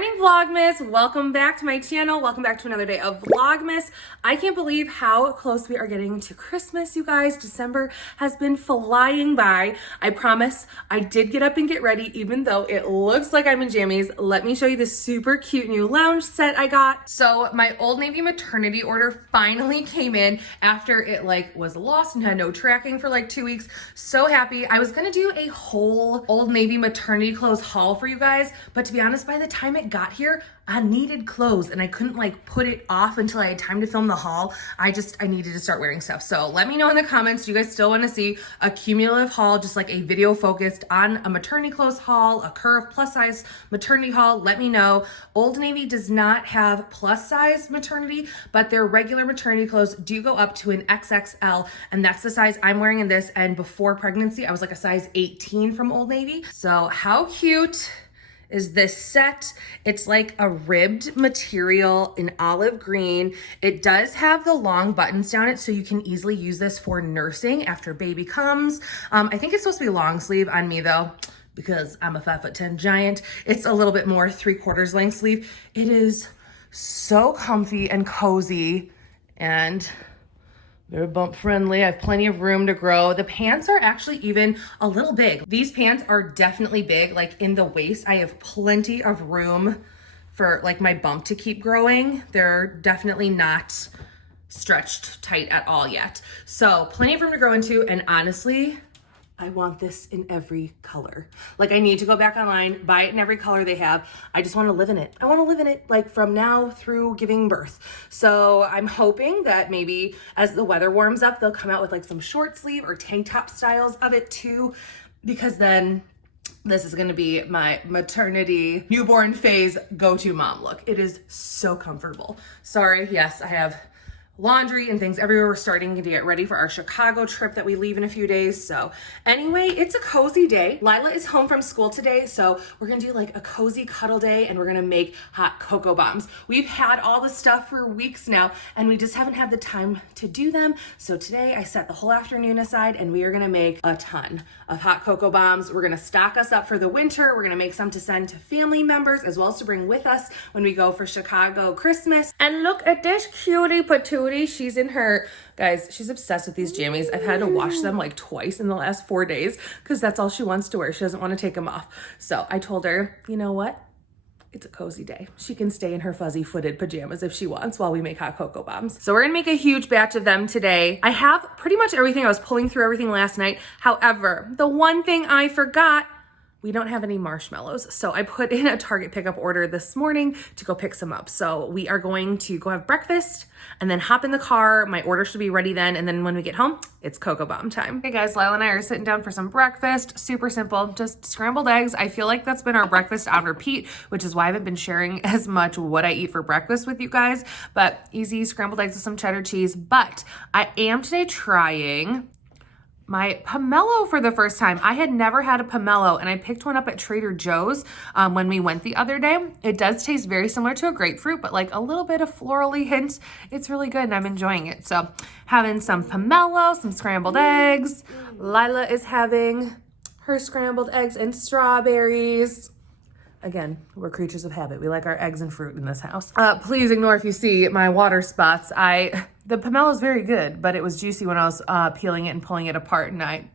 morning, Vlogmas. Welcome back to my channel. Welcome back to another day of Vlogmas. I can't believe how close we are getting to Christmas, you guys. December has been flying by. I promise I did get up and get ready, even though it looks like I'm in jammies. Let me show you this super cute new lounge set I got. So my Old Navy maternity order finally came in after it was lost and had no tracking for 2 weeks. So happy. I was gonna do a whole Old Navy maternity clothes haul for you guys, but to be honest, by the time it got here, I needed clothes and I couldn't put it off until I had time to film the haul. I needed to start wearing stuff. So let me know in the comments, do you guys still want to see a cumulative haul, just a video focused on a maternity clothes haul, a curve plus size maternity haul? Let me know. Old Navy does not have plus size maternity, but their regular maternity clothes do go up to an XXL, and that's the size I'm wearing in this. And before pregnancy, I was a size 18 from Old Navy. So how cute is this set? It's a ribbed material in olive green. It does have the long buttons down it, so you can easily use this for nursing after baby comes. I think it's supposed to be long sleeve on me though, because I'm a 5'10" giant. It's a little bit more 3/4 length sleeve. It is so comfy and cozy and they're bump friendly. I have plenty of room to grow. The pants are actually even a little big. These pants are definitely big. In the waist, I have plenty of room for my bump to keep growing. They're definitely not stretched tight at all yet. So plenty of room to grow into. And honestly, I want this in every color. I need to go back online, buy it in every color they have. I just want to live in it. I want to live in it from now through giving birth. So I'm hoping that maybe as the weather warms up, they'll come out with some short sleeve or tank top styles of it too, because then this is gonna be my maternity newborn phase go-to mom look. It is so comfortable. Sorry, yes, I have laundry and things everywhere. We're starting to get ready for our Chicago trip that we leave in a few days. So anyway, it's a cozy day. Lila is home from school today, so we're gonna do a cozy cuddle day, and we're gonna make hot cocoa bombs. We've had all the stuff for weeks now, and we just haven't had the time to do them. So today I set the whole afternoon aside, and we are gonna make a ton of hot cocoa bombs. We're gonna stock us up for the winter. We're gonna make some to send to family members, as well as to bring with us when we go for Chicago Christmas. And look at this cutie patootie. She's in her, guys, she's obsessed with these jammies. I've had to wash them twice in the last 4 days because that's all she wants to wear. She doesn't want to take them off. So I told her, you know what? It's a cozy day. She can stay in her fuzzy footed pajamas if she wants while we make hot cocoa bombs. So we're gonna make a huge batch of them today. I have pretty much everything. I was pulling through everything last night. However, the one thing I forgot, we don't have any marshmallows. So I put in a Target pickup order this morning to go pick some up. So we are going to go have breakfast and then hop in the car. My order should be ready then. And then when we get home, it's cocoa bomb time. Hey guys, Lila and I are sitting down for some breakfast. Super simple, just scrambled eggs. I feel like that's been our breakfast on repeat, which is why I haven't been sharing as much what I eat for breakfast with you guys, but easy scrambled eggs with some cheddar cheese. But I am today trying my pomelo for the first time. I had never had a pomelo, and I picked one up at Trader Joe's when we went the other day. It does taste very similar to a grapefruit, but a little bit of florally hints. It's really good, and I'm enjoying it. So having some pomelo, some scrambled eggs. Lila is having her scrambled eggs and strawberries. Again, we're creatures of habit. We like our eggs and fruit in this house. Please ignore if you see my water spots. The pomelo is very good, but it was juicy when I was peeling it and pulling it apart, and I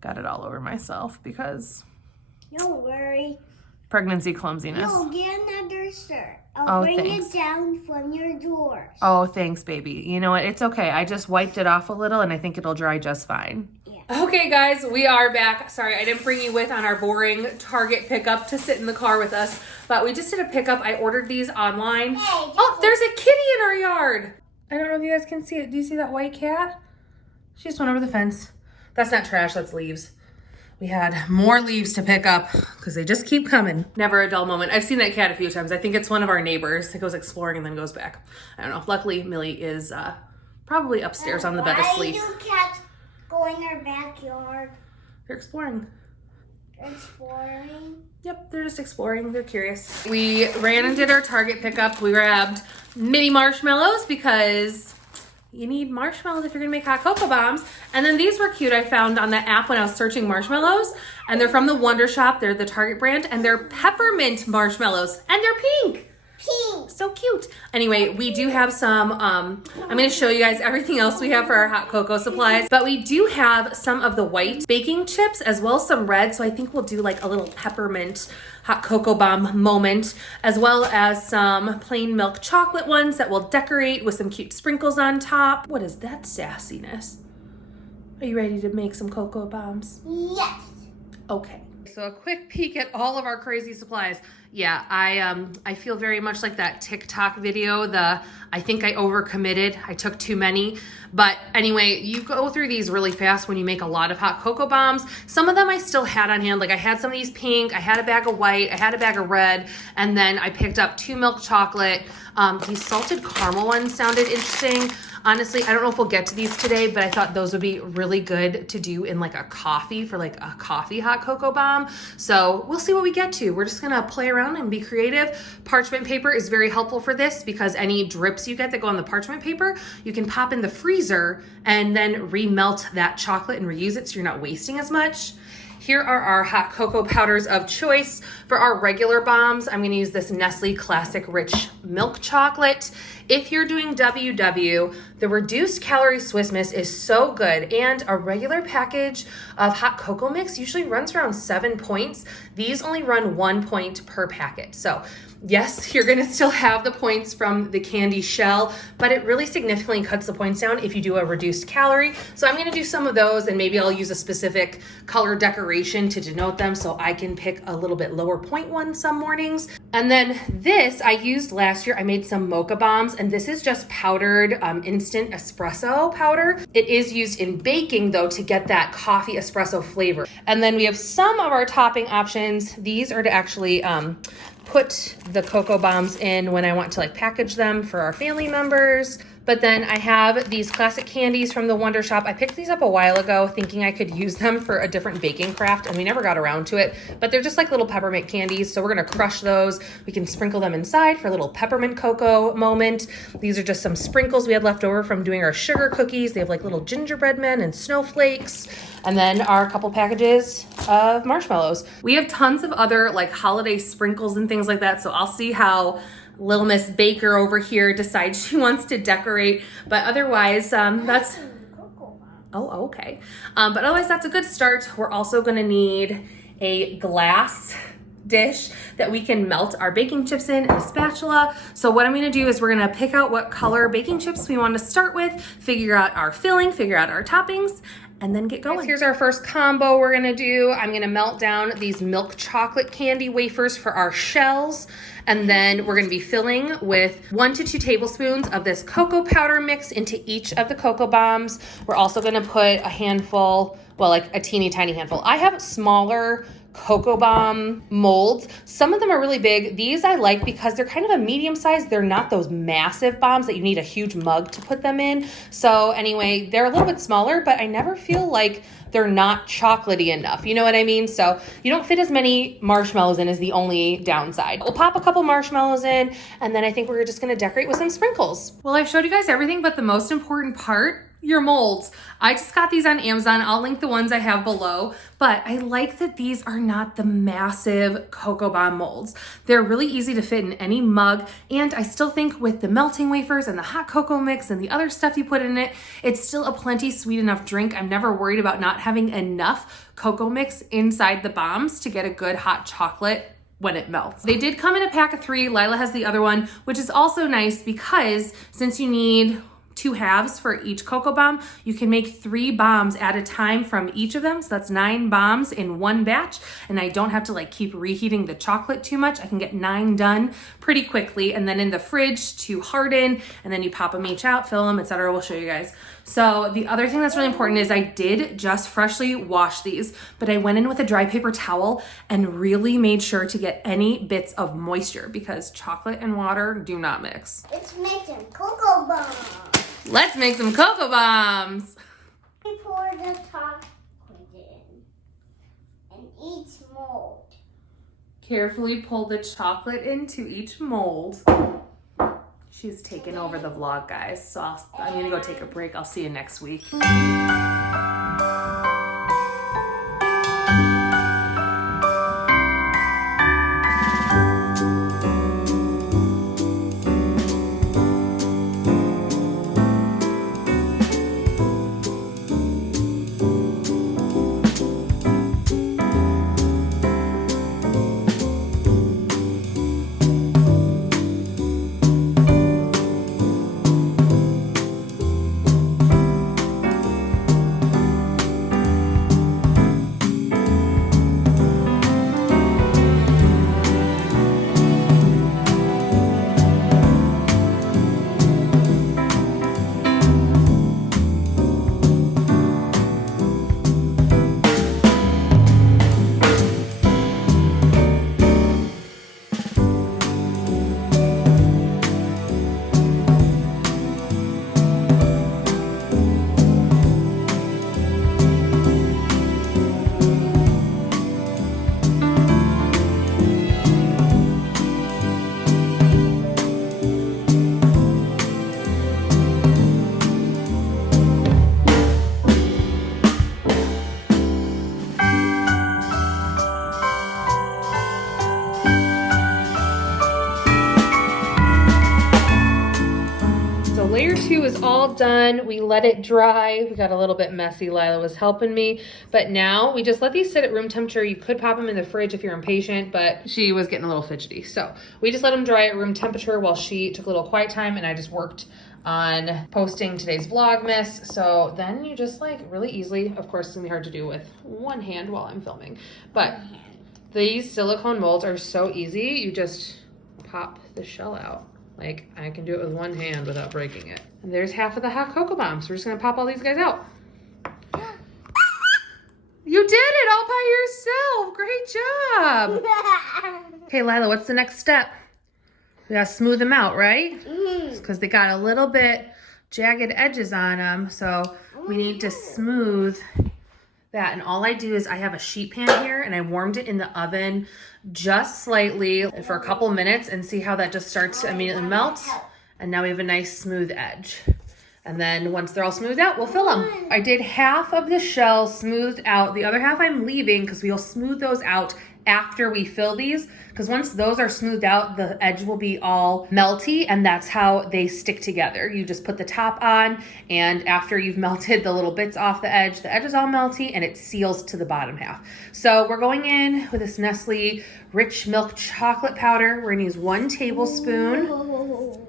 got it all over myself because don't worry. Pregnancy clumsiness. No, get another shirt. I'll bring thanks. it down from your drawers. Oh, thanks, baby. You know what? It's okay. I just wiped it off a little, and I think it'll dry just fine. Okay, guys, we are back. Sorry, I didn't bring you with on our boring Target pickup to sit in the car with us, but we just did a pickup. I ordered these online. Hey, oh, there's a kitty in our yard. I don't know if you guys can see it. Do you see that white cat? She just went over the fence. That's not trash, that's leaves. We had more leaves to pick up because they just keep coming. Never a dull moment. I've seen that cat a few times. I think it's one of our neighbors that goes exploring and then goes back. I don't know. Luckily, Millie is probably upstairs on the bed asleep. Why do cats go in their backyard? They're exploring. Exploring? Yep, they're just exploring. They're curious. We ran and did our Target pickup. We grabbed mini marshmallows because you need marshmallows if you're gonna make hot cocoa bombs. And then these were cute. I found on the app when I was searching marshmallows, and they're from the Wonder Shop. They're the Target brand, and they're peppermint marshmallows, and they're pink. Pink. So cute. Anyway, we do have some, I'm gonna show you guys everything else we have for our hot cocoa supplies, but we do have some of the white baking chips as well as some red. So I think we'll do like a little peppermint hot cocoa bomb moment, as well as some plain milk chocolate ones that we'll decorate with some cute sprinkles on top. What is that sassiness? Are you ready to make some cocoa bombs? Yes. Okay. So a quick peek at all of our crazy supplies. Yeah, I feel very much like that TikTok video, I think I overcommitted. I took too many. But anyway, you go through these really fast when you make a lot of hot cocoa bombs. Some of them I still had on hand. Like I had some of these pink, I had a bag of white, I had a bag of red, and then I picked up 2 milk chocolate. These salted caramel ones sounded interesting. Honestly, I don't know if we'll get to these today, but I thought those would be really good to do in like a coffee for like a coffee hot cocoa bomb. So we'll see what we get to. We're just gonna play around and be creative. Parchment paper is very helpful for this because any drips you get that go on the parchment paper, you can pop in the freezer and then remelt that chocolate and reuse it so you're not wasting as much. Here are our hot cocoa powders of choice. For our regular bombs, I'm gonna use this Nestle Classic Rich Milk Chocolate. If you're doing WW, the reduced calorie Swiss Miss is so good, and a regular package of hot cocoa mix usually runs around 7 points. These only run 1 point per packet. So yes, you're gonna still have the points from the candy shell, but it really significantly cuts the points down if you do a reduced calorie. So I'm gonna do some of those, and maybe I'll use a specific color decoration to denote them so I can pick a little bit lower point one some mornings. And then this I used last year. I made some mocha bombs, and this is just powdered instant espresso powder. It is used in baking though to get that coffee espresso flavor. And then we have some of our topping options. These are to actually put the cocoa bombs in when I want to like package them for our family members. But then I have these classic candies from the Wonder Shop. I picked these up a while ago thinking I could use them for a different baking craft, and we never got around to it, but they're just like little peppermint candies. So we're gonna crush those. We can sprinkle them inside for a little peppermint cocoa moment. These are just some sprinkles we had left over from doing our sugar cookies. They have like little gingerbread men and snowflakes. And then our couple packages of marshmallows. We have tons of other like holiday sprinkles and things like that. So I'll see how Little Miss Baker over here decides she wants to decorate, but otherwise that's, oh, okay. But otherwise that's a good start. We're also gonna need a glass dish that we can melt our baking chips in and a spatula. So what I'm gonna do is we're gonna pick out what color baking chips we want to start with, figure out our filling, figure out our toppings, and then get going. Here's our first combo we're gonna do. I'm gonna melt down these milk chocolate candy wafers for our shells. And then we're gonna be filling with 1 to 2 tablespoons of this cocoa powder mix into each of the cocoa bombs. We're also gonna put a handful, well, like a teeny tiny handful. I have smaller cocoa bomb molds. Some of them are really big. These I like because they're kind of a medium size. They're not those massive bombs that you need a huge mug to put them in. So anyway, they're a little bit smaller, but I never feel like they're not chocolatey enough. You know what I mean? So you don't fit as many marshmallows in is the only downside. We'll pop a couple marshmallows in, and then I think we're just gonna decorate with some sprinkles. Well, I've showed you guys everything, but the most important part, your molds. I just got these on Amazon. I'll link the ones I have below, but I like that these are not the massive cocoa bomb molds. They're really easy to fit in any mug, and I still think with the melting wafers and the hot cocoa mix and the other stuff you put in it, it's still a plenty sweet enough drink. I'm never worried about not having enough cocoa mix inside the bombs to get a good hot chocolate when it melts. They did come in a pack of 3. Lila has the other one, which is also nice because since you need 2 halves for each cocoa bomb, you can make 3 bombs at a time from each of them. So that's 9 bombs in one batch. And I don't have to like keep reheating the chocolate too much. I can get 9 done pretty quickly and then in the fridge to harden, and then you pop them each out, fill them, etc. We'll show you guys. So the other thing that's really important is I did just freshly wash these, but I went in with a dry paper towel and really made sure to get any bits of moisture because chocolate and water do not mix. Let's make some cocoa bombs. Let's make some cocoa bombs. We pour the chocolate in and each mold. Carefully pull the chocolate into each mold. She's taken over the vlog, guys. So I'm gonna go take a break. I'll see you next week. Layer 2 is all done. We let it dry. We got a little bit messy. Lila was helping me. But now we just let these sit at room temperature. You could pop them in the fridge if you're impatient, but she was getting a little fidgety. So we just let them dry at room temperature while she took a little quiet time and I just worked on posting today's Vlogmas. So then you just like really easily, of course it's gonna be hard to do with one hand while I'm filming, but these silicone molds are so easy. You just pop the shell out. Like, I can do it with one hand without breaking it. And there's half of the hot cocoa bombs. We're just gonna pop all these guys out. You did it all by yourself. Great job. Okay, Lila, what's the next step? We gotta smooth them out, right? Because they got a little bit jagged edges on them. So we need to smooth that. And all I do is I have a sheet pan here and I warmed it in the oven just slightly for a couple minutes and see how that just starts to immediately melt. And now we have a nice smooth edge. And then once they're all smoothed out, we'll fill them. I did half of the shell smoothed out. The other half I'm leaving because we'll smooth those out after we fill these. Because once those are smoothed out, the edge will be all melty and that's how they stick together. You just put the top on and after you've melted the little bits off the edge is all melty and it seals to the bottom half. So we're going in with this Nestle Rich Milk Chocolate Powder. We're gonna use 1 tablespoon.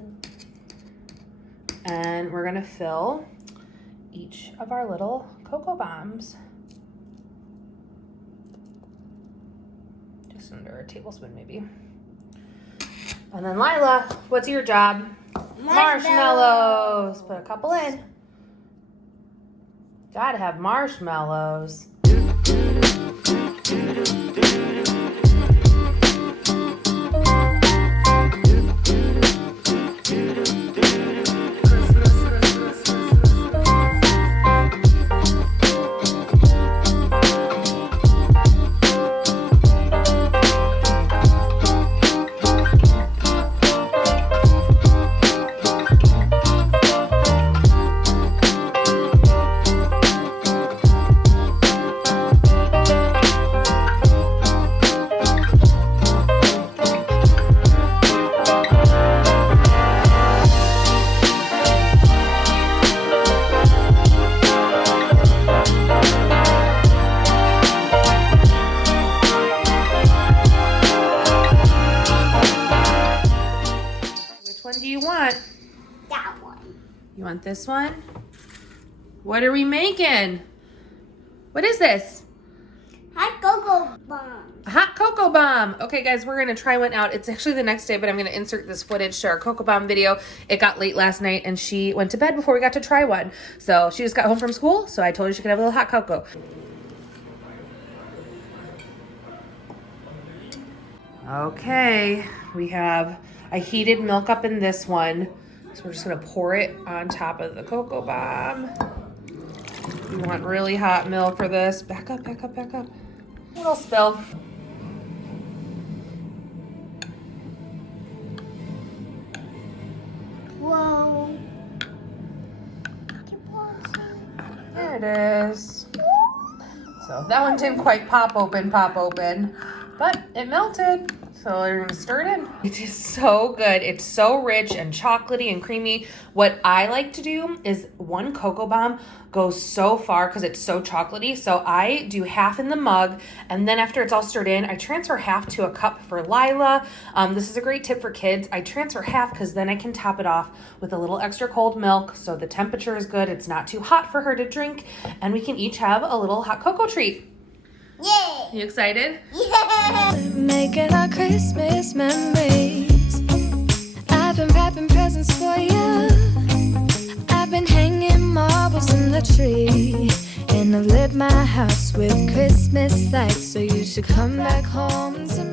And we're gonna fill each of our little cocoa bombs. Just under a tablespoon maybe. And then Lila, what's your job? Marshmallows. Put a couple in. Gotta have marshmallows. You want this one? What are we making? What is this? Hot cocoa bomb. A hot cocoa bomb. Okay, guys, we're gonna try one out. It's actually the next day, but I'm gonna insert this footage to our cocoa bomb video. It got late last night and she went to bed before we got to try one. So she just got home from school, so I told her she could have a little hot cocoa. Okay, we have a heated milk up in this one. So we're just gonna pour it on top of the cocoa bomb. You want really hot milk for this. Back up, back up, back up. A little spill. There it is. So that one didn't quite pop open, but it melted. So we're gonna stir it in. It is so good. It's so rich and chocolatey and creamy. What I like to do is one cocoa bomb goes so far because it's so chocolatey. So I do half in the mug, and then after it's all stirred in, I transfer half to a cup for Lila. This is a great tip for kids. I transfer half because then I can top it off with a little extra cold milk so the temperature is good. It's not too hot for her to drink, and we can each have a little hot cocoa treat. Yay! You excited? Yeah! Making our Christmas memories. I've been wrapping presents for you. I've been hanging marbles in the tree. And I've lit my house with Christmas lights. So you should come back home to me.